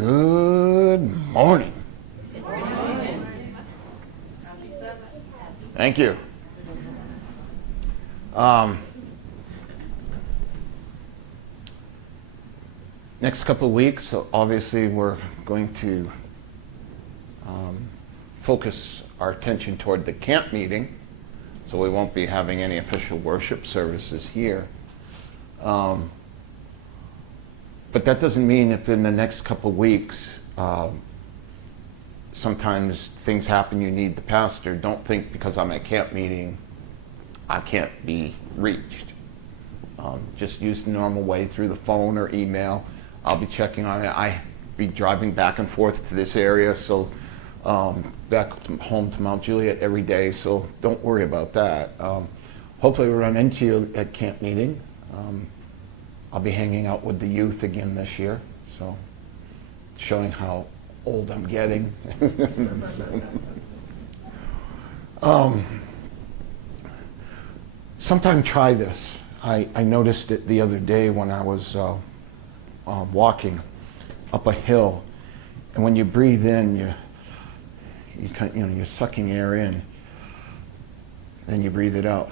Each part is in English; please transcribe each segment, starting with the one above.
Good morning. Good morning. Thank you. Next couple of weeks, so obviously we're going to focus our attention toward the camp meeting, so we won't be having any official worship services here. But that doesn't mean if in the next couple of weeks, sometimes things happen, you need the pastor. Don't think because I'm at camp meeting, I can't be reached. Just use the normal way through the phone or email. I'll be checking on it. I'll be driving back and forth to this area, so back home to Mount Juliet every day, so don't worry about that. Hopefully we'll run into you at camp meeting. I'll be hanging out with the youth again this year, so showing how old I'm getting. Sometime try this. I noticed it the other day when I was walking up a hill, and when you breathe in, you're sucking air in, then you breathe it out.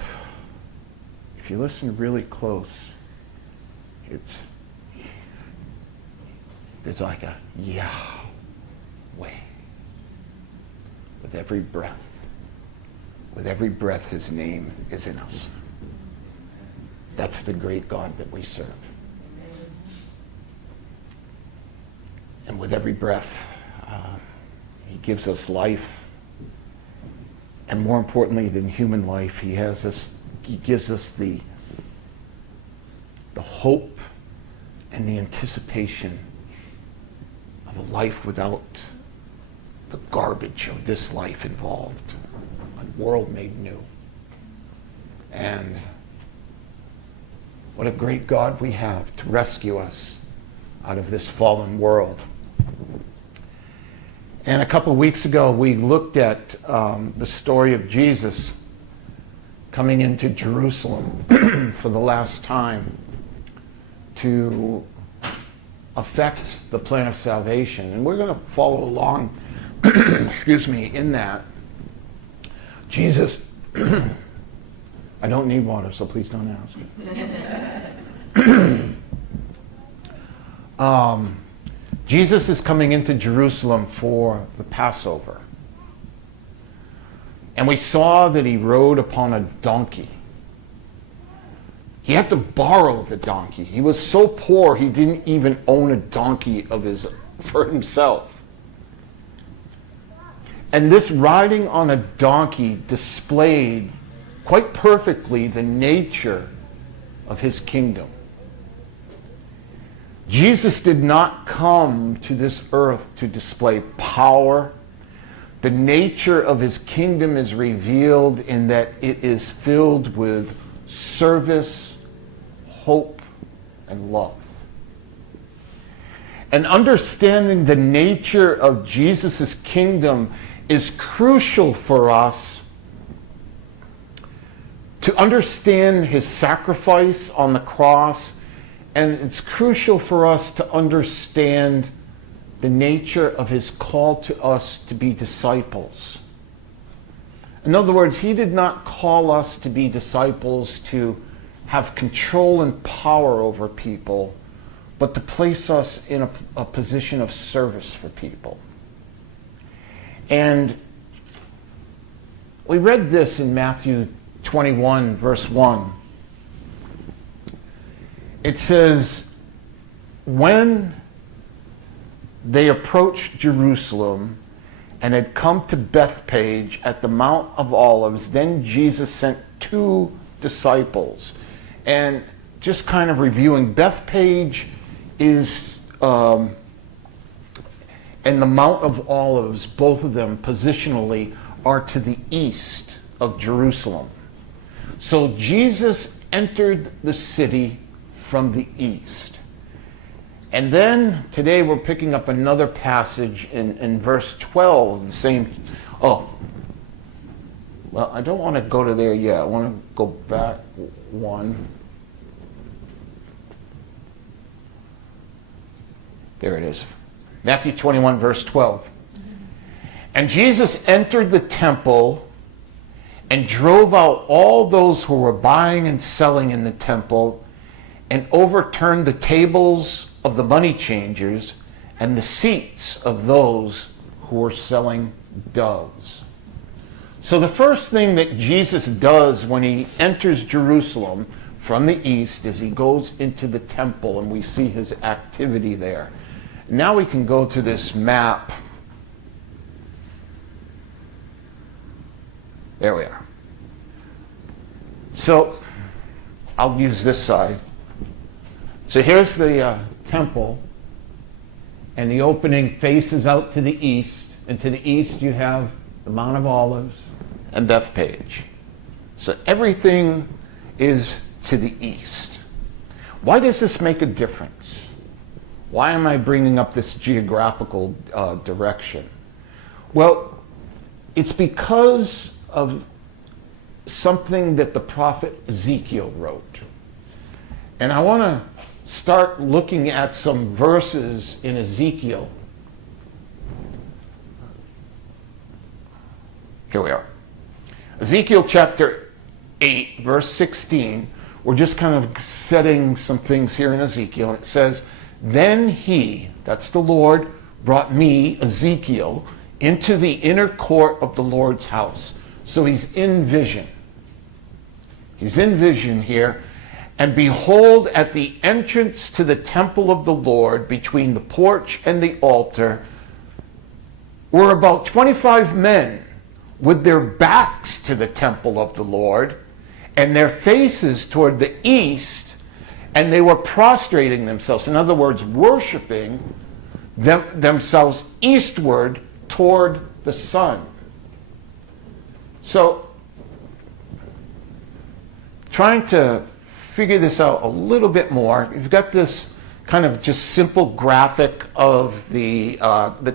If you listen really close, there's like a Yahweh with every breath. With every breath, his name is in us. That's the great God that we serve. And with every breath, he gives us life. And more importantly than human life, he gives us the hope and the anticipation of a life without the garbage of this life involved, a world made new. And what a great God we have to rescue us out of this fallen world. And a couple of weeks ago, we looked at the story of Jesus coming into Jerusalem for the last time to affect the plan of salvation. And we're going to follow along, in that. Jesus, I don't need water, so please don't ask. Jesus is coming into Jerusalem for the Passover. And we saw that he rode upon a donkey. He had to borrow the donkey. He was so poor he didn't even own a donkey for himself. And this riding on a donkey displayed quite perfectly the nature of his kingdom. Jesus did not come to this earth to display power. The nature of his kingdom is revealed in that it is filled with service, hope, and love. And understanding the nature of Jesus' kingdom is crucial for us to understand his sacrifice on the cross, and it's crucial for us to understand the nature of his call to us to be disciples. In other words, he did not call us to be disciples to have control and power over people, but to place us in a position of service for people. And we read this in Matthew 21, verse 1. It says, when they approached Jerusalem and had come to Bethphage at the Mount of Olives, then Jesus sent 2 disciples. And just kind of reviewing, Bethphage is, and the Mount of Olives, both of them positionally are to the east of Jerusalem. So Jesus entered the city from the east. And then today we're picking up another passage in verse 12, the same. Oh, well, I don't want to go to there yet. I want to go back one. There it is. Matthew 21, verse 12. And Jesus entered the temple and drove out all those who were buying and selling in the temple, and overturned the tables of the money changers and the seats of those who were selling doves. So the first thing that Jesus does when he enters Jerusalem from the east is he goes into the temple, and we see his activity there. Now we can go to this map. There we are. So I'll use this side. So here's the temple, and the opening faces out to the east, and to the east you have the Mount of Olives and Bethpage. So everything is to the east. Why does this make a difference? Why am I bringing up this geographical direction? Well, it's because of something that the prophet Ezekiel wrote. And I want to start looking at some verses in Ezekiel. Here we are. Ezekiel chapter 8, verse 16. We're just kind of setting some things here in Ezekiel. It says, "Then he," that's the Lord, "brought me, Ezekiel, into the inner court of the Lord's house." So he's in vision. He's in vision here. "And behold, at the entrance to the temple of the Lord, between the porch and the altar, were about 25 men with their backs to the temple of the Lord, and their faces toward the east, and they were prostrating themselves." In other words, worshiping themselves eastward toward the sun. So, trying to figure this out a little bit more, you've got this kind of just simple graphic of the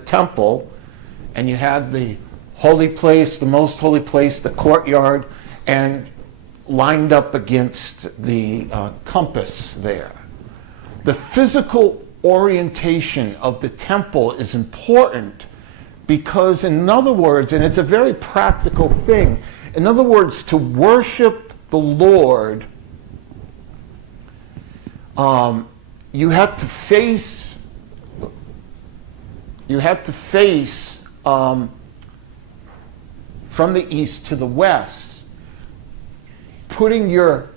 temple, and you had the holy place, the most holy place, the courtyard, and lined up against the compass there. The physical orientation of the temple is important because, in other words, and it's a very practical thing, in other words, to worship the Lord, you have to face from the east to the west, putting your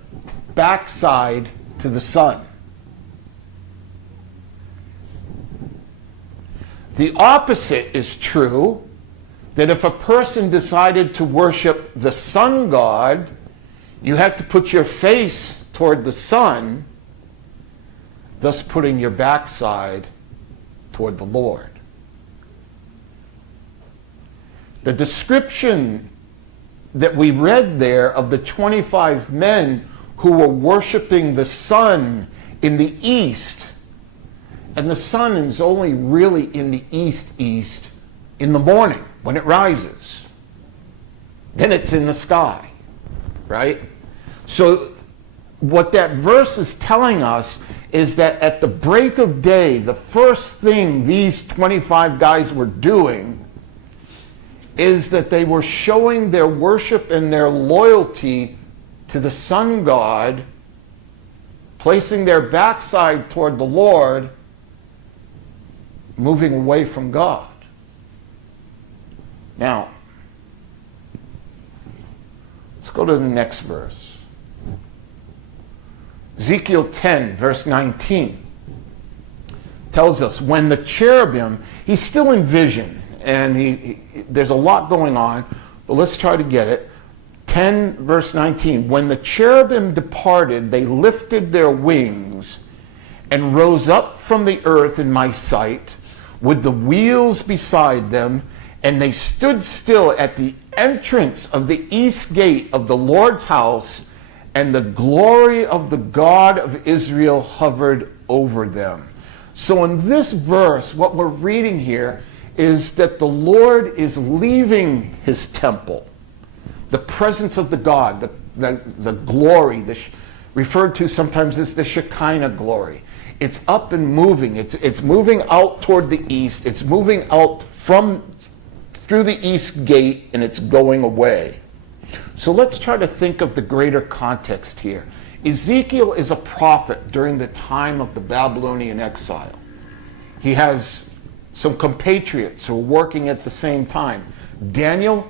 backside to the sun. The opposite is true, that if a person decided to worship the sun god, you had to put your face toward the sun, thus putting your backside toward the Lord. The description that we read there of the 25 men who were worshiping the sun in the east, and the sun is only really in the east in the morning when it rises. Then it's in the sky, right? So what that verse is telling us is that at the break of day, the first thing these 25 guys were doing is that they were showing their worship and their loyalty to the sun god, placing their backside toward the Lord, moving away from God. Now, let's go to the next verse. Ezekiel 10, verse 19, tells us when the cherubim, he's still in vision, and there's a lot going on, but let's try to get it. 10, verse 19, when the cherubim departed, they lifted their wings and rose up from the earth in my sight, with the wheels beside them, and they stood still at the entrance of the east gate of the Lord's house, and the glory of the God of Israel hovered over them. So in this verse, what we're reading here is that the Lord is leaving his temple, the presence of the God, the glory, referred to sometimes as the Shekinah glory. It's up and moving. It's moving out toward the east. It's moving out through the east gate, and it's going away. So let's try to think of the greater context here. Ezekiel is a prophet during the time of the Babylonian exile. He has some compatriots who are working at the same time. Daniel,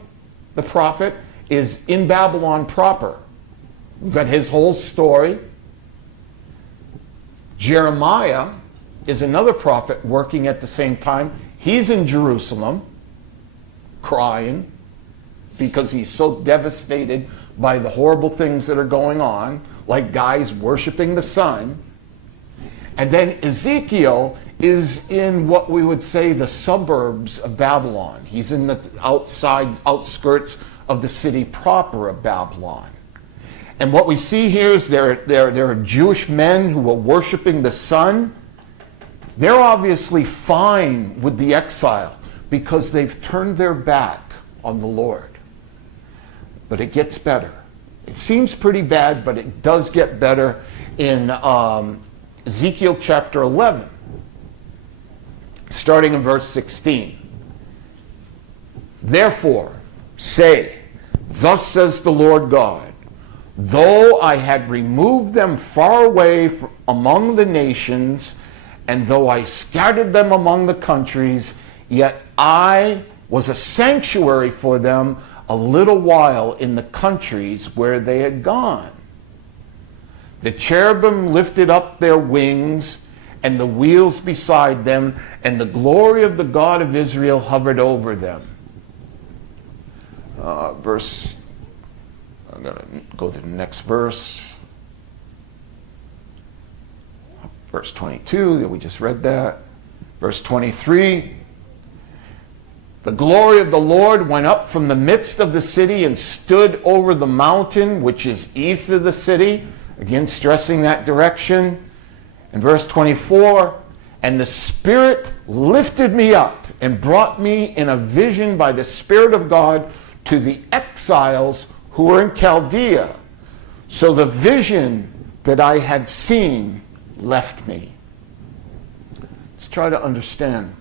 the prophet, is in Babylon proper. We've got his whole story. Jeremiah is another prophet working at the same time. He's in Jerusalem, crying, because he's so devastated by the horrible things that are going on, like guys worshiping the sun. And then Ezekiel is in what we would say the suburbs of Babylon. He's in the outskirts of the city proper of Babylon. And what we see here is there are Jewish men who are worshiping the sun. They're obviously fine with the exile because they've turned their back on the Lord. But it gets better. It seems pretty bad, but it does get better in Ezekiel chapter 11, starting in verse 16. Therefore, say, thus says the Lord God, though I had removed them far away from among the nations, and though I scattered them among the countries, yet I was a sanctuary for them a little while in the countries where they had gone. The cherubim lifted up their wings, and the wheels beside them, and the glory of the God of Israel hovered over them. I'm going to go to the next verse. Verse 22, we just read that. Verse 23. The glory of the Lord went up from the midst of the city and stood over the mountain which is east of the city. Again, stressing that direction. And verse 24, and the Spirit lifted me up and brought me in a vision by the Spirit of God to the exiles who were in Chaldea. So the vision that I had seen left me. Let's try to understand.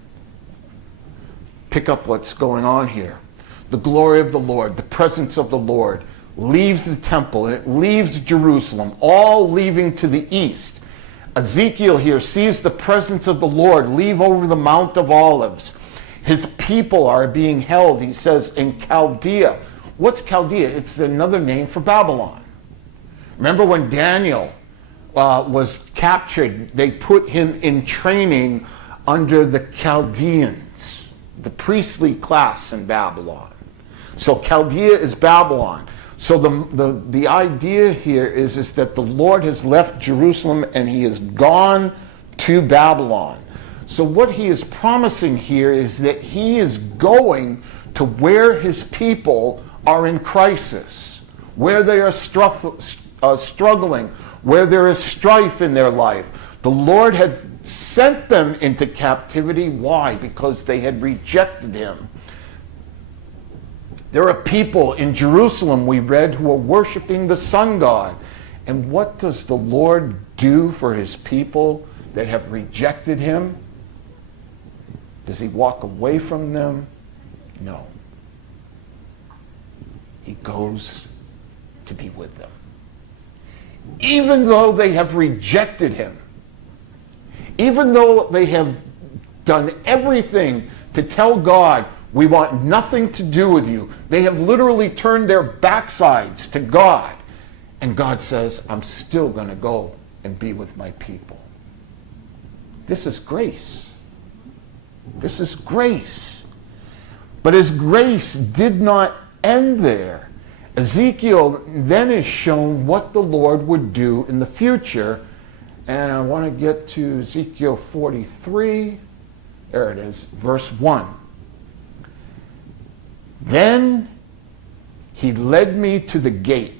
Pick up what's going on here. The glory of the Lord, the presence of the Lord, leaves the temple and it leaves Jerusalem, all leaving to the east. Ezekiel here sees the presence of the Lord leave over the Mount of Olives. His people are being held, he says, in Chaldea. What's Chaldea? It's another name for Babylon. Remember when Daniel was captured, they put him in training under the Chaldeans, the priestly class in Babylon. So Chaldea is Babylon. So the idea here is that the Lord has left Jerusalem and he has gone to Babylon. So what he is promising here is that he is going to where his people are in crisis, where they are struggling, where there is strife in their life. The Lord had sent them into captivity. Why? Because they had rejected him. There are people in Jerusalem, we read, who are worshiping the sun god. And what does the Lord do for his people that have rejected him? Does he walk away from them? No. He goes to be with them. Even though they have rejected him, even though they have done everything to tell God, we want nothing to do with you. They have literally turned their backsides to God. And God says, I'm still going to go and be with my people. This is grace. This is grace. But his grace did not end there. Ezekiel then is shown what the Lord would do in the future. And I want to get to Ezekiel 43. There it is, verse 1. Then he led me to the gate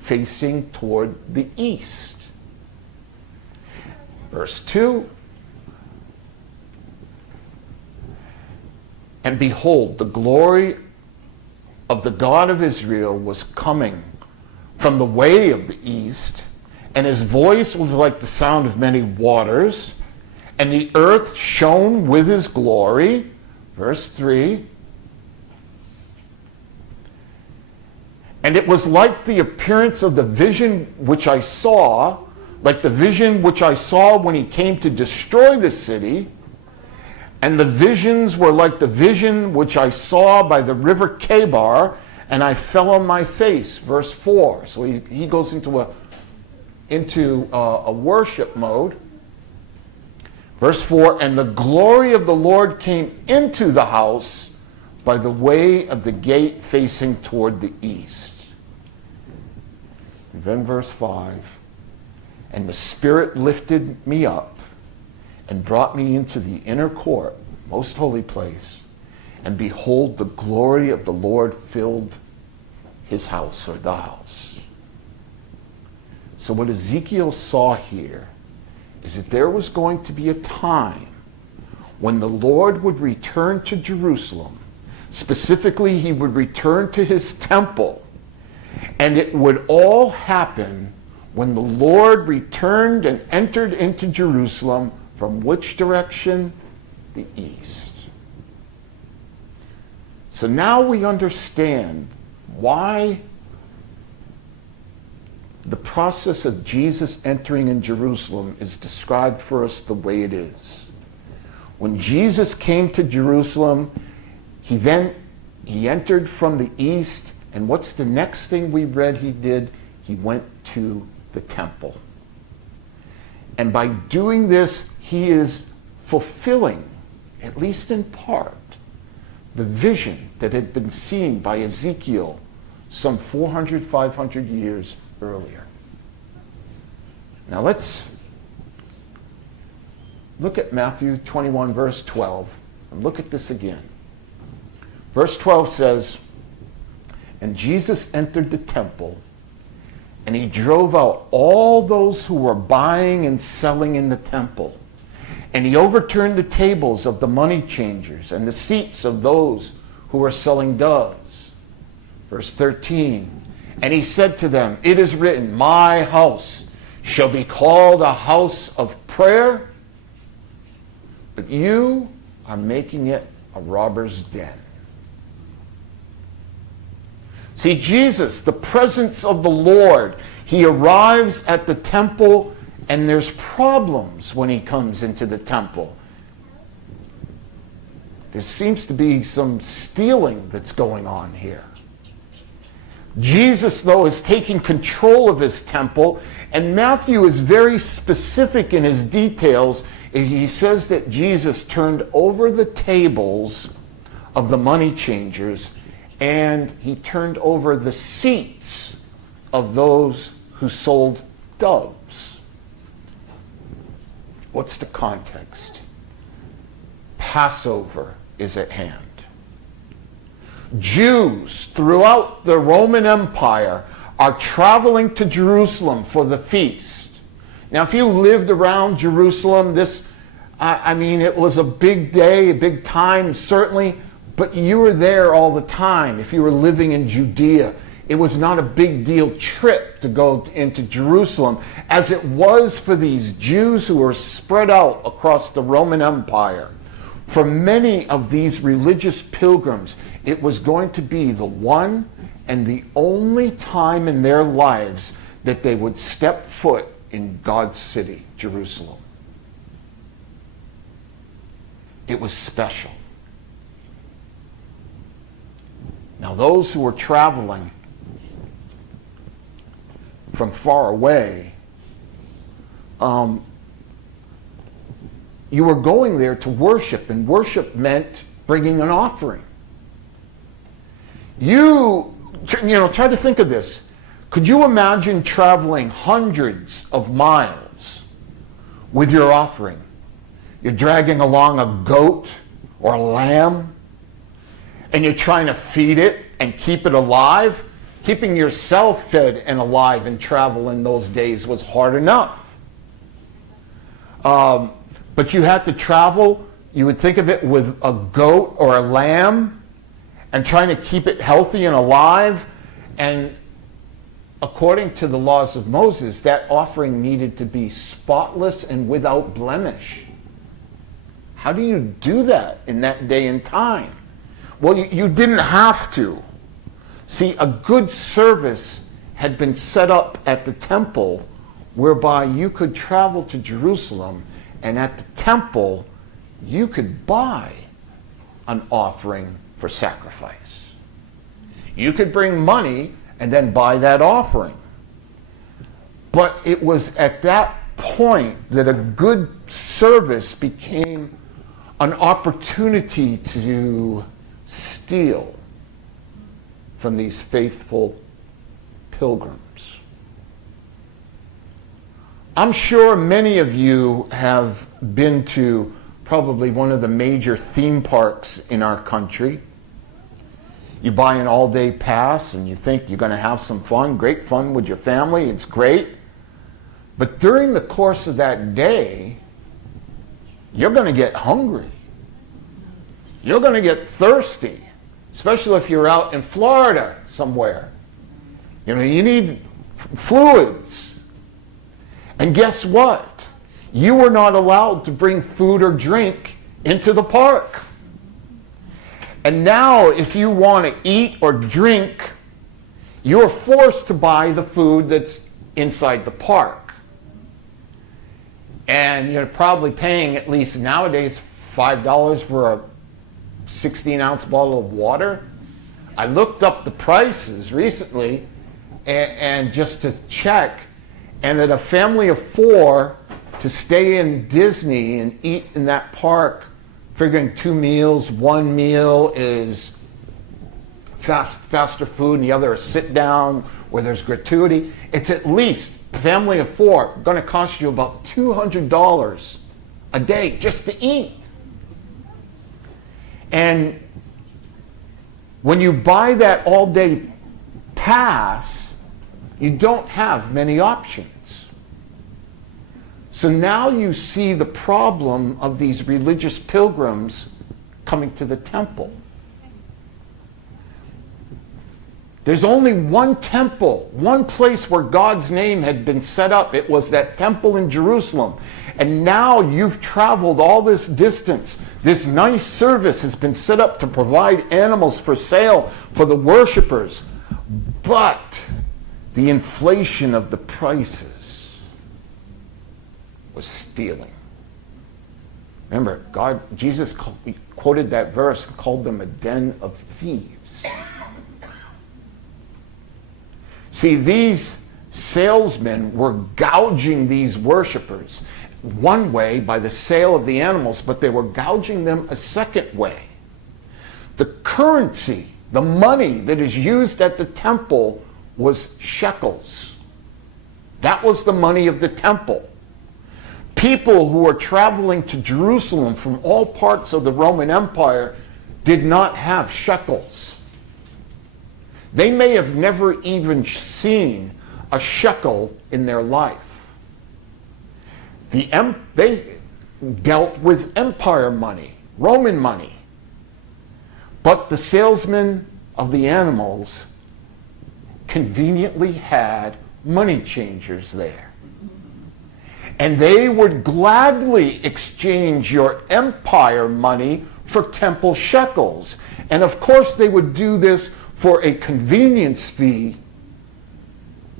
facing toward the east. Verse 2. And behold, the glory of the God of Israel was coming from the way of the east, and his voice was like the sound of many waters, and the earth shone with his glory. Verse 3. And it was like the appearance of the vision which I saw, like the vision which I saw when he came to destroy the city. And the visions were like the vision which I saw by the river Kebar, and I fell on my face. Verse 4. So he goes into a worship mode. Verse 4, and the glory of the Lord came into the house by the way of the gate facing toward the east. And then verse 5, and the Spirit lifted me up and brought me into the inner court, most holy place, and behold, the glory of the Lord filled his house, or the house. So what Ezekiel saw here is that there was going to be a time when the Lord would return to Jerusalem. Specifically, he would return to his temple. And it would all happen when the Lord returned and entered into Jerusalem from which direction? The east. So now we understand why the process of Jesus entering in Jerusalem is described for us the way it is. When Jesus came to Jerusalem, he entered from the east, and what's the next thing we read he did? He went to the temple. And by doing this, he is fulfilling, at least in part, the vision that had been seen by Ezekiel some 400, 500 years earlier. Now let's look at Matthew 21, verse 12, and look at this again. Verse 12 says, and Jesus entered the temple, and he drove out all those who were buying and selling in the temple. And he overturned the tables of the money changers and the seats of those who were selling doves. Verse 13, and he said to them, it is written, my house shall be called a house of prayer, but you are making it a robber's den. See, Jesus, the presence of the Lord, he arrives at the temple, and there's problems when he comes into the temple. There seems to be some stealing that's going on here. Jesus, though, is taking control of his temple, and Matthew is very specific in his details. He says that Jesus turned over the tables of the money changers, and he turned over the seats of those who sold doves. What's the context? Passover is at hand. Jews throughout the Roman Empire are traveling to Jerusalem for the feast. Now, if you lived around Jerusalem, it was a big day, a big time, certainly, but you were there all the time. If you were living in Judea, it was not a big deal trip to go into Jerusalem, as it was for these Jews who were spread out across the Roman Empire. For many of these religious pilgrims, it was going to be the one and the only time in their lives that they would step foot in God's city, Jerusalem. It was special. Now, those who were traveling from far away, you were going there to worship, and worship meant bringing an offering. Try to think of this. Could you imagine traveling hundreds of miles with your offering? You're dragging along a goat or a lamb, and you're trying to feed it and keep it alive. Keeping yourself fed and alive in travel in those days was hard enough. But you had to travel, you would think of it with a goat or a lamb, and trying to keep it healthy and alive. And according to the laws of Moses, that offering needed to be spotless and without blemish. How do you do that in that day and time? Well, you didn't have to. See, a good service had been set up at the temple whereby you could travel to Jerusalem, and at the temple you could buy an offering for sacrifice. You could bring money and then buy that offering. But it was at that point that a good service became an opportunity to steal from these faithful pilgrims. I'm sure many of you have been to probably one of the major theme parks in our country. You buy an all-day pass and you think you're going to have some fun, great fun with your family, it's great. But during the course of that day, you're going to get hungry. You're going to get thirsty, especially if you're out in Florida somewhere. You know, you need fluids. And guess what? You were not allowed to bring food or drink into the park. And now, if you want to eat or drink, you're forced to buy the food that's inside the park. And you're probably paying, at least nowadays, $5 for a 16-ounce bottle of water. I looked up the prices recently and just to check, and that a family of 4 to stay in Disney and eat in that park, figuring 2 meals, 1 meal is faster food and the other is sit down where there's gratuity. It's at least, family of 4, going to cost you about $200 a day just to eat. And when you buy that all-day pass, you don't have many options. So now you see the problem of these religious pilgrims coming to the temple. There's only one temple, one place where God's name had been set up. It was that temple in Jerusalem. And now you've traveled all this distance. This nice service has been set up to provide animals for sale for the worshipers. But the inflation of the prices was stealing. Remember, Jesus quoted that verse and called them a den of thieves. See, these salesmen were gouging these worshipers. One way, by the sale of the animals, but they were gouging them a second way. The currency, the money that is used at the temple was shekels. That was the money of the temple. People who were traveling to Jerusalem from all parts of the Roman Empire did not have shekels. They may have never even seen a shekel in their life. They dealt with empire money, Roman money. But the salesmen of the animals conveniently had money changers there. And they would gladly exchange your empire money for temple shekels. And of course they would do this for a convenience fee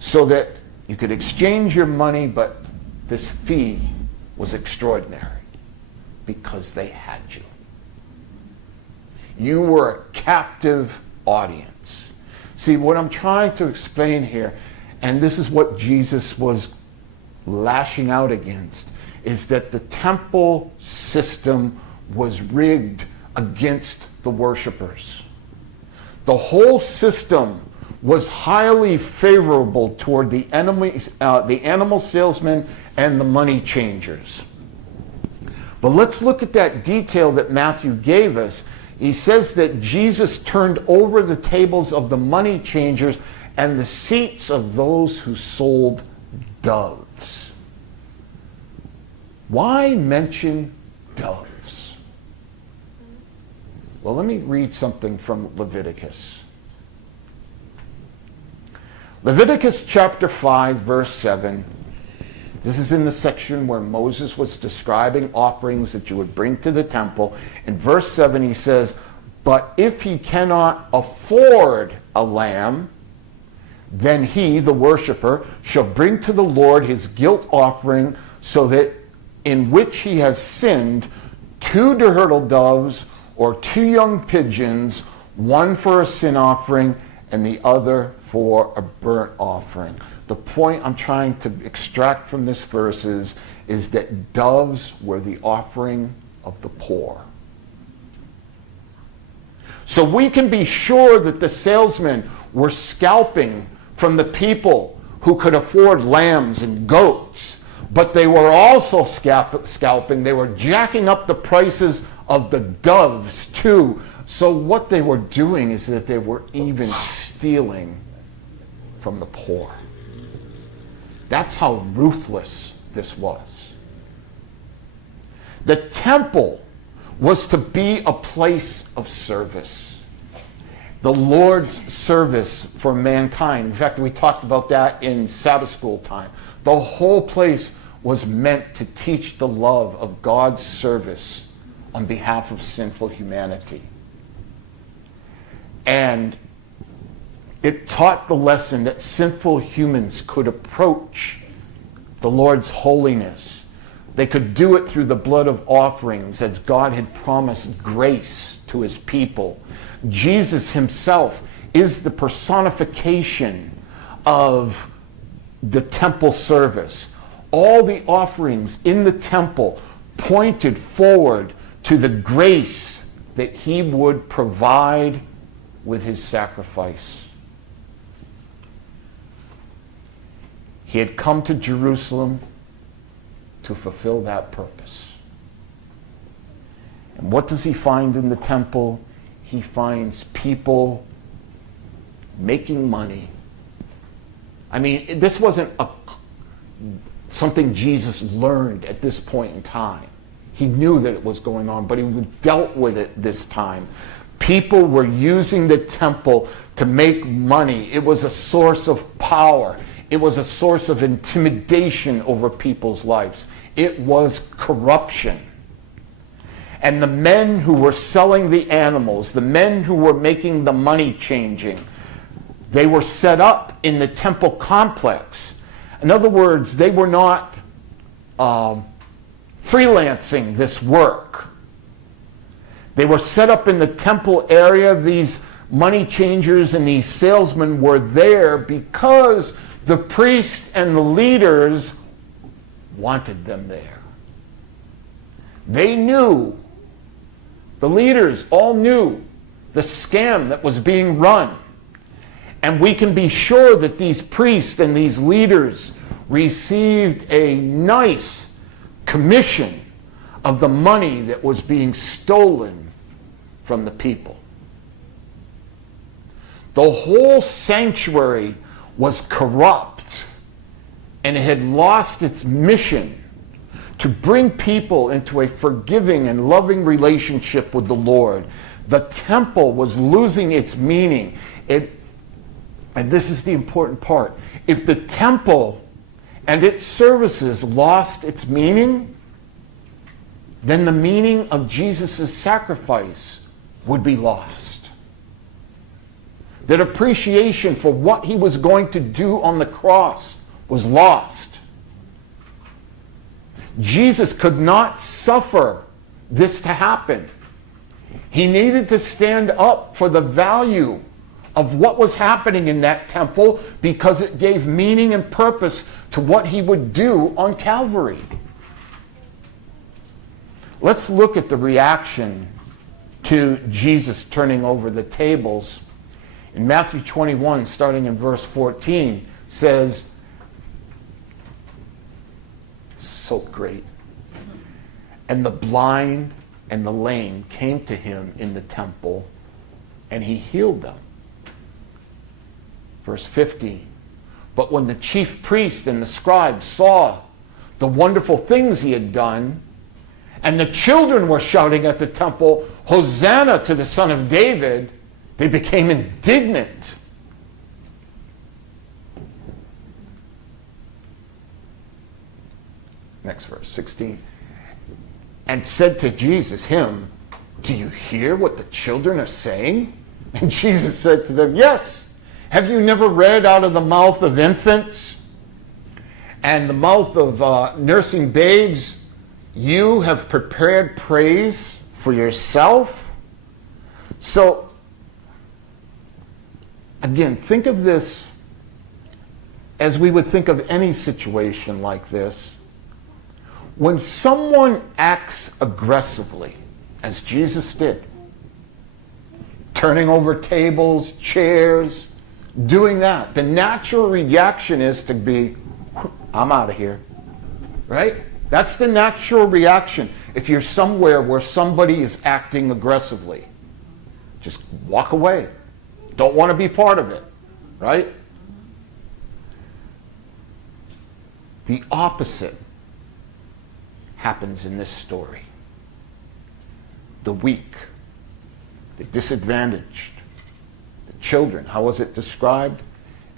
so that you could exchange your money, but this fee was extraordinary because they had you. You were a captive audience. See, what I'm trying to explain here, and this is what Jesus was lashing out against, is that the temple system was rigged against the worshipers. The whole system was highly favorable toward the animal salesmen and the money changers. But let's look at that detail that Matthew gave us. He says that Jesus turned over the tables of the money changers and the seats of those who sold doves. Why mention doves? Well, let me read something from Leviticus. Leviticus chapter 5, verse 7. This is in the section where Moses was describing offerings that you would bring to the temple. In verse 7 he says, "But if he cannot afford a lamb, then he, the worshiper, shall bring to the Lord his guilt offering, so that in which he has sinned, 2 turtle doves or 2 young pigeons, one for a sin offering and the other for a burnt offering." The point I'm trying to extract from this verse is that doves were the offering of the poor. So we can be sure that the salesmen were scalping from the people who could afford lambs and goats, but they were also scalping. They were jacking up the prices of the doves too. So what they were doing is that they were even stealing from the poor. That's how ruthless this was. The temple was to be a place of service. The Lord's service for mankind. In fact, we talked about that in Sabbath school time. The whole place was meant to teach the love of God's service on behalf of sinful humanity. And it taught the lesson that sinful humans could approach the Lord's holiness. They could do it through the blood of offerings, as God had promised grace to his people. Jesus himself is the personification of the temple service. All the offerings in the temple pointed forward to the grace that he would provide with his sacrifice. He had come to Jerusalem to fulfill that purpose. And what does he find in the temple? He finds people making money. I mean, this wasn't something Jesus learned at this point in time. He knew that it was going on, but he dealt with it this time. People were using the temple to make money. It was a source of power. It was a source of intimidation over people's lives. It was corruption. And the men who were selling the animals, the men who were making the money changing, they were set up in the temple complex. In other words, they were not freelancing this work. They were set up in the temple area. These money changers and these salesmen were there because the priests and the leaders wanted them there. They knew, the leaders all knew the scam that was being run. And we can be sure that these priests and these leaders received a nice commission of the money that was being stolen from the people. The whole sanctuary was corrupt, and it had lost its mission to bring people into a forgiving and loving relationship with the Lord. The temple was losing its meaning. And this is the important part. If the temple and its services lost its meaning, then the meaning of Jesus' sacrifice would be lost. That appreciation for what he was going to do on the cross was lost. Jesus could not suffer this to happen. He needed to stand up for the value of what was happening in that temple because it gave meaning and purpose to what he would do on Calvary. Let's look at the reaction to Jesus turning over the tables. In Matthew 21, starting in verse 14, says, so great. And the blind and the lame came to him in the temple, and he healed them. Verse 15, but when the chief priest and the scribes saw the wonderful things he had done, and the children were shouting at the temple, Hosanna to the Son of David, they became indignant. Next verse, 16. And said to Jesus, him, do you hear what the children are saying? And Jesus said to them, yes. Have you never read out of the mouth of infants and the mouth of nursing babes, you have prepared praise for yourself? So, again, think of this as we would think of any situation like this. When someone acts aggressively, as Jesus did, turning over tables, chairs, doing that, the natural reaction is to be, I'm out of here, right? That's the natural reaction if you're somewhere where somebody is acting aggressively. Just walk away. Don't want to be part of it, right? The opposite happens in this story. The weak, the disadvantaged, the children. How was it described?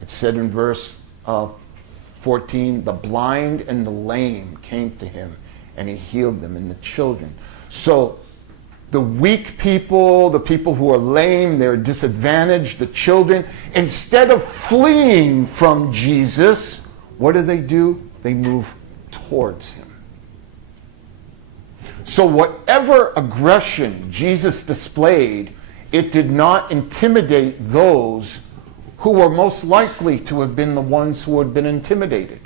It said in verse 14, the blind and the lame came to him and he healed them, and the children. So the weak people, the people who are lame, they're disadvantaged, the children, instead of fleeing from Jesus, what do? They move towards him. So whatever aggression Jesus displayed, it did not intimidate those who were most likely to have been the ones who had been intimidated.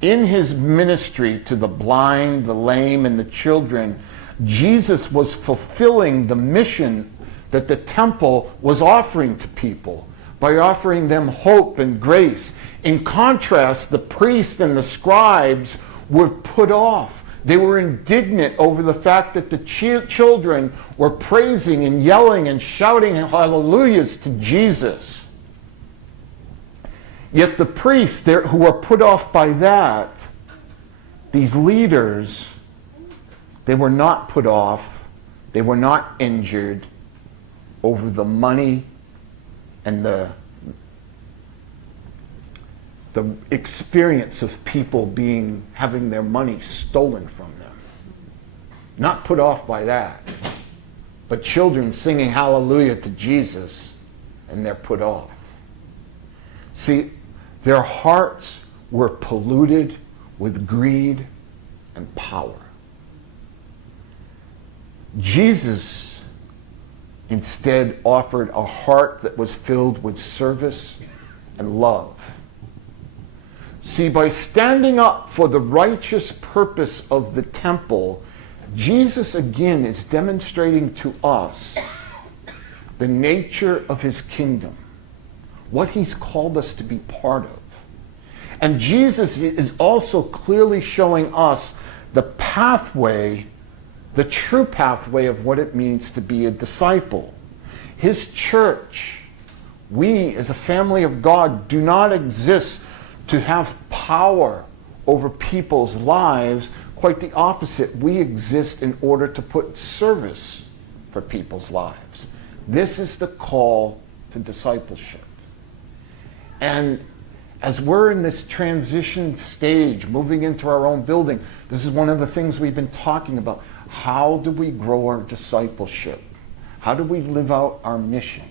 In his ministry to the blind, the lame, and the children, Jesus was fulfilling the mission that the temple was offering to people by offering them hope and grace. In contrast, the priests and the scribes were put off. They were indignant over the fact that the children were praising and yelling and shouting hallelujahs to Jesus. Yet the priests who were put off by that, these leaders, they were not put off, they were not injured over the money and the experience of people having their money stolen from them. Not put off by that, but children singing hallelujah to Jesus, and they're put off. See, their hearts were polluted with greed and power. Jesus instead offered a heart that was filled with service and love. See, by standing up for the righteous purpose of the temple, Jesus again is demonstrating to us the nature of his kingdom, what he's called us to be part of. And Jesus is also clearly showing us the pathway, the true pathway of what it means to be a disciple. His church, we as a family of God, do not exist to have power over people's lives. Quite the opposite. We exist in order to put service for people's lives. This is the call to discipleship. And as we're in this transition stage, moving into our own building, this is one of the things we've been talking about. How do we grow our discipleship? How do we live out our mission?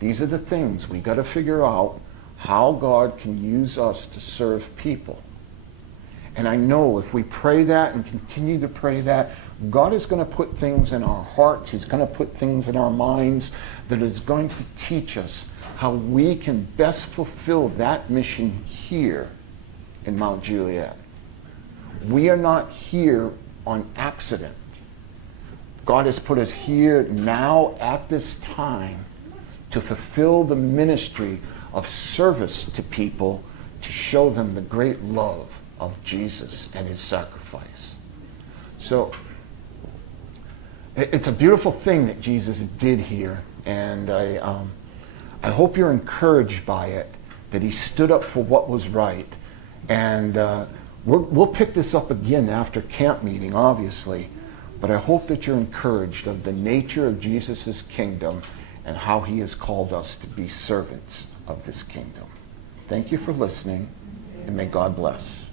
These are the things we got to figure out, how God can use us to serve people. And I know if we pray that and continue to pray that, God is going to put things in our hearts, he's going to put things in our minds that is going to teach us how we can best fulfill that mission here in Mount Juliet. We are not here on accident. God has put us here now at this time to fulfill the ministry of service to people, to show them the great love of Jesus and his sacrifice. So it's a beautiful thing that Jesus did here, and I hope you're encouraged by it, that he stood up for what was right. And we'll pick this up again after camp meeting, obviously, but I hope that you're encouraged of the nature of Jesus' kingdom and how he has called us to be servants of this kingdom. Thank you for listening, and may God bless.